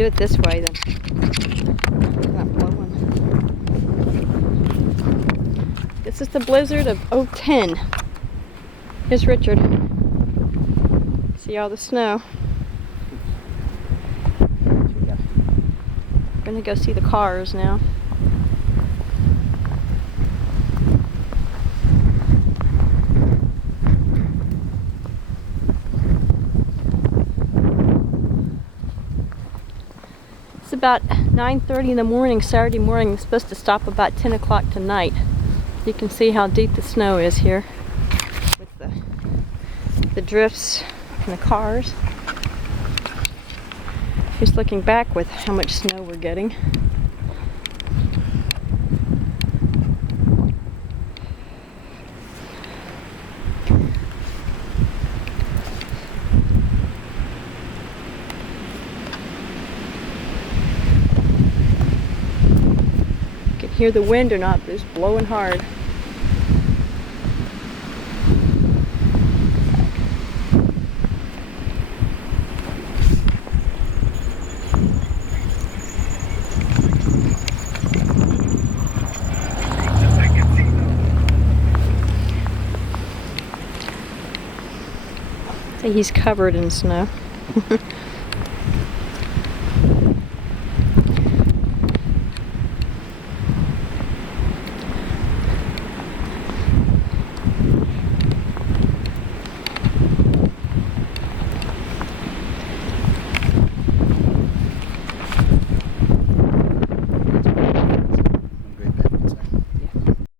Do it this way then. It's not blowing. This is the blizzard of 2010. Here's Richard. See all the snow. We're gonna go see the cars now. It's about 9:30 in the morning, Saturday morning. It's supposed to stop about 10 o'clock tonight. You can see how deep the snow is here with the drifts and the cars. Just looking back with how much snow we're getting. You can hear the wind or not, but it's blowing hard. He's covered in snow.